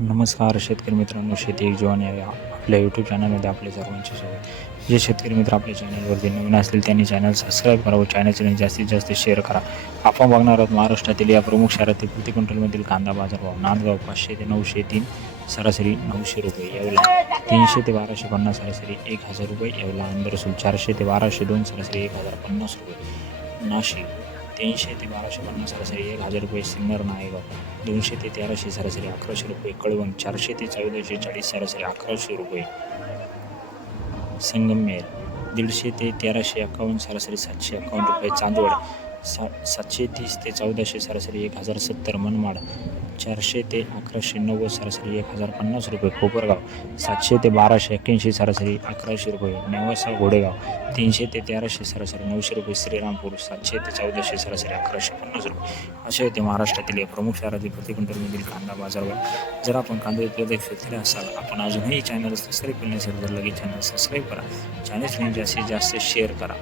नमस्कार शेतकरी मित्रांनो शेती एक जीवन या आपल्या यूट्यूब चॅनलमध्ये आपले सर्वांचे स्वागत. जे शेतकरी मित्र आपल्या चॅनलवरती नवीन असतील त्यांनी चॅनल सबस्क्राईब करा व चॅनलचे जास्तीत जास्त शेअर करा. आपण बघणार आहोत महाराष्ट्रातील या प्रमुख शहरातील प्रति क्विंटलमधील कांदा बाजारभाव नांदगाव पाचशे ते नऊशे तीन सरासरी नऊशे रुपये येवला तीनशे ते बाराशे पन्नास सरासरी एक हजार रुपये येवला अंदरसूल चारशे ते बाराशे दोन सरासरी एक हजार पन्नास रुपये. नाशिक तीनशे ते बाराशे पन्नास सरासरी एक हजार रुपये सिन्नर नायगाव दोनशे ते तेराशे सरासरी अकराशे रुपये कळवण. चारशे ते चौदाशे चाळीस सरासरी अकराशे रुपये. संगमनेर दीडशे ते तेराशे एकावन्न सरासरी सातशे एकावन्न रुपये चांदवड. सा सातशे तीस ते चौदाशे सरासरी एक हजार सत्तर मनमाड. चारशे ते अकराशे नव्वद सरासरी एक हजार पन्नास रुपये कोपरगाव सातशे ते बाराशे एक्क्याऐंशी सरासरी अकराशे रुपये नेवासा घोडेगाव तीनशे ते तेराशे सरासरी नऊशे रुपये श्रीरामपूर सातशे ते चौदाशे सरासरी अकराशे पन्नास रुपये. असे होते महाराष्ट्रातील या प्रमुख शहरातील प्रति क्विंटलमधील कांदा बाजारभाव. जर आपण कांदा उत्पादक शेतकरी असाल आपण अजूनही चॅनल सबस्क्राईब केले नसेल तर लगेच चॅनल सबस्क्राईब करा. चॅनल जास्तीत जास्त शेअर करा.